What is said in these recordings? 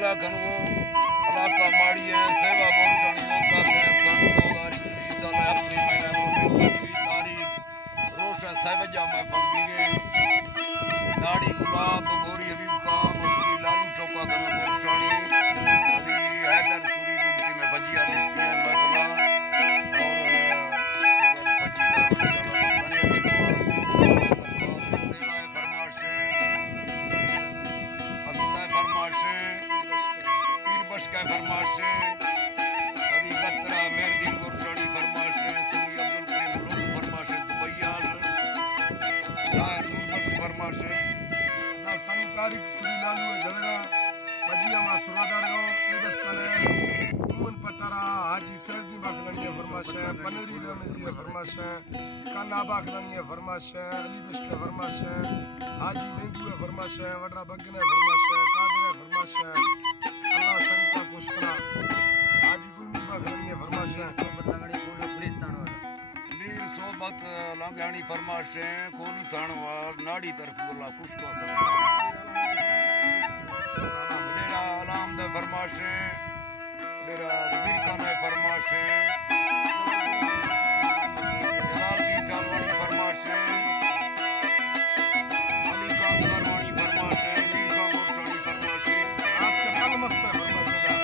अला कनु अलाका माड़ी है सेवा गोरशानी होता है सन 2020 साल अपनी महीना रोशन 25 तारीख रोशन सवजा में फलबीगे नाड़ी गुलाब गोरी हबीब खान सूरी लालू चौका कना गोरशानी अभी हैदर सूरी गुमती में भजिया लिस्टी है महफला तारीख श्री लालू जलगा बजिया मा सुरादार गांव एदस्तने उमन पटारा हाजी सरदी बाखलानी फरमाश है पनेरी रमेजी फरमाश है काना बाखलानी फरमाश है अली बश के फरमाश है हाजी मेंदू फरमाश है वडरा बगने फरमाश है कादर फरमाश है अल्लाह संता कुशकरा हाजी गुलमी बाखलानी फरमाश है बदलागड़ी कोला पुलिस थाना वीर सोबत लांगानी फरमाश है कोलू थाना नाड़ी तरफ बोला कुशको संता आलाम दे फरमाशे मेरा वजीर खान है फरमाशे जलाल दी चालवानी फरमाशे अली कासवानी फरमाशे मीर का गोरशानी फरमाशे आज के पल मस्त है फरमाशे दा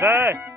Hey!